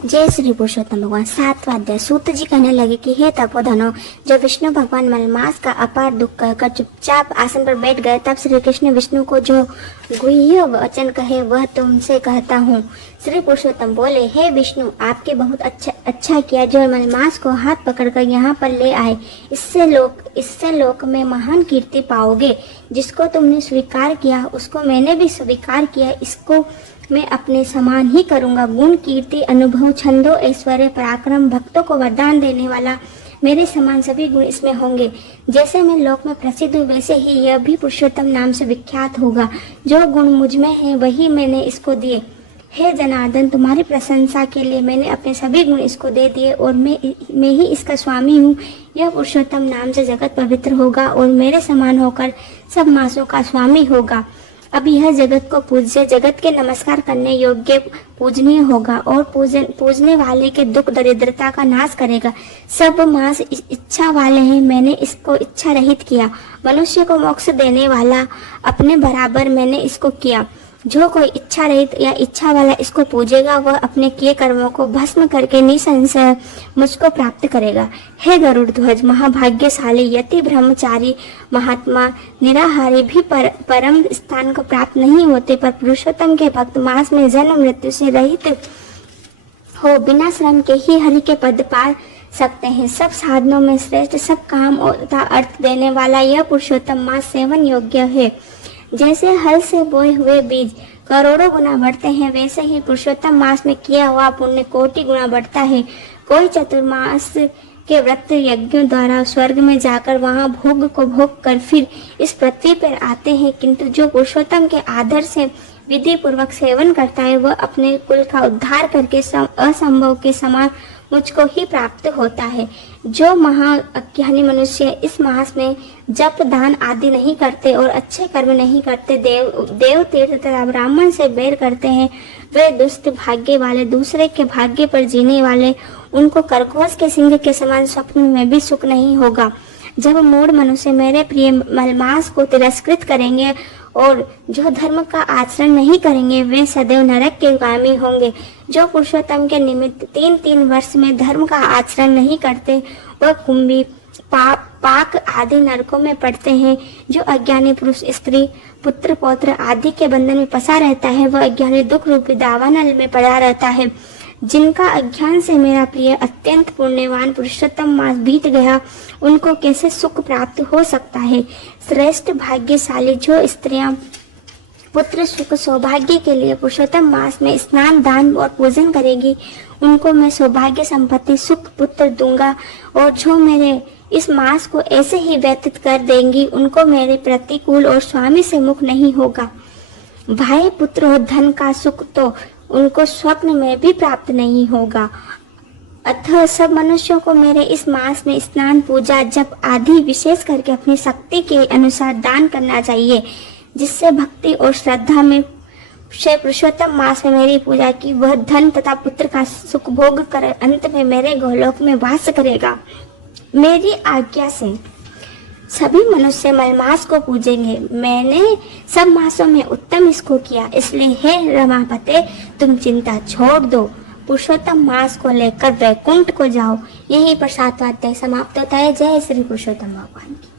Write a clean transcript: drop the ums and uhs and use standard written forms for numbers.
जय श्री पुरुषोत्तम भगवान। 7वां अध्याय। सूत जी कहने लगे कि हे तपोधनो, जब विष्णु भगवान मलमास का अपार दुख कहकर चुपचाप आसन पर बैठ गए, तब श्री कृष्ण विष्णु को जो गुह्य वचन कहे वह तुमसे कहता हूँ। श्री पुरुषोत्तम बोले, हे विष्णु, आपके बहुत अच्छा किया जो मलमास को हाथ पकड़कर यहाँ पर ले आए। इससे लोक में महान कीर्ति पाओगे। जिसको तुमने स्वीकार किया उसको मैंने भी स्वीकार किया। इसको मैं अपने समान ही करूंगा। गुण, कीर्ति, अनुभव, छंदो, ऐश्वर्य, पराक्रम, भक्तों को वरदान देने वाला, मेरे समान सभी गुण इसमें होंगे। जैसे मैं लोक में प्रसिद्ध हूँ वैसे ही यह भी पुरुषोत्तम नाम से विख्यात होगा। जो गुण मुझ में है वही मैंने इसको दिए। हे जनार्दन, तुम्हारी प्रशंसा के लिए मैंने अपने सभी गुण इसको दे दिए और मैं ही इसका स्वामी हूँ। यह पुरुषोत्तम नाम से जगत पवित्र होगा और मेरे समान होकर सब मासों का स्वामी होगा। अब यह जगत को पूज्य, जगत के नमस्कार करने योग्य, पूजनीय होगा और पूजने वाले के दुख दरिद्रता का नाश करेगा। सब मास इच्छा वाले हैं, मैंने इसको इच्छा रहित किया। मनुष्य को मोक्ष देने वाला अपने बराबर मैंने इसको किया। जो कोई इच्छा रहित या इच्छा वाला इसको पूजेगा वह अपने किए कर्मों को भस्म करके निसंशय मुझको प्राप्त करेगा। हे गरुड़ ध्वज, महाभाग्यशाली, यति ब्रह्मचारी, महात्मा, निराहारी भी परम स्थान को प्राप्त नहीं होते, पर पुरुषोत्तम के भक्त मास में जन्म मृत्यु से रहित हो बिना श्रम के ही हरि के पद पा सकते हैं। सब साधनों में श्रेष्ठ, सब काम तथा अर्थ देने वाला यह पुरुषोत्तम मास सेवन योग्य है। जैसे हल से बोए हुए बीज करोड़ों गुना बढ़ते हैं, वैसे ही पुरुषोत्तम मास में किया हुआ पुण्य कोटि गुना बढ़ता है। कोई चतुर्मास के व्रत यज्ञों द्वारा स्वर्ग में जाकर वहां भोग को भोग कर फिर इस पृथ्वी पर आते हैं, किंतु जो पुरुषोत्तम के आदर से विधि पूर्वक सेवन करता है वह अपने कुल का उद्धार करके असंभव के समान मुझको ही प्राप्त होता है। जो महाअज्ञानी मनुष्य इस मास में जप, दान आदि नहीं करते और अच्छे कर्म नहीं करते, देव तीर्थ तथा ब्राह्मण से बैर करते हैं, वे दुष्ट भाग्य वाले, दूसरे के भाग्य पर जीने वाले, उनको खरगोश के सिंह के समान स्वप्न में भी सुख नहीं होगा। जब मूढ़ मनुष्य मेरे प्रिय मलमास को तिरस्कृत करेंगे और जो धर्म का आचरण नहीं करेंगे वे सदैव नरक के गामी होंगे। जो पुरुषोत्तम के निमित्त 3-3 वर्ष में धर्म का आचरण नहीं करते वह कुंभी, पाक आदि नरकों में पड़ते हैं। जो अज्ञानी पुरुष स्त्री, पुत्र, पौत्र आदि के बंधन में फंसा रहता है वह अज्ञानी दुख रूपी दावानल में पड़ा रहता है। जिनका अज्ञान से मेरा प्रिय अत्यंत पुण्यवान पुरुषोत्तम मास बीत गया, उनको कैसे सुख प्राप्त हो सकता है। श्रेष्ठ भाग्यशाली जो स्त्रियां पुत्र सुख सौभाग्य के लिए पुरुषोत्तम मास में स्नान, दान और पूजन करेगी, उनको मैं सौभाग्य, संपत्ति, सुख, पुत्र दूंगा। और जो मेरे इस मास को ऐसे ही व्यतीत कर देंगी, उनको मेरे प्रतिकूल और स्वामी से मुख नहीं होगा। भाई, पुत्र और धन का सुख तो उनको स्वप्न में भी प्राप्त नहीं होगा। अतः सब मनुष्यों को मेरे इस मास में स्नान, पूजा, जप आदि विशेष करके अपनी शक्ति के अनुसार दान करना चाहिए। जिससे भक्ति और श्रद्धा में से पुरुषोत्तम मास में मेरी पूजा की, वह धन तथा पुत्र का सुख भोग कर अंत में मेरे गोलोक में वास करेगा। मेरी आज्ञा से सभी मनुष्य मलमास को पूजेंगे। मैंने सब मासों में उत्तम इसको किया, इसलिए हे रमापते, तुम चिंता छोड़ दो, पुरुषोत्तम मास को लेकर वैकुंठ को जाओ। यही पर 7वां अध्याय समाप्त होता है। जय श्री पुरुषोत्तम भगवान की।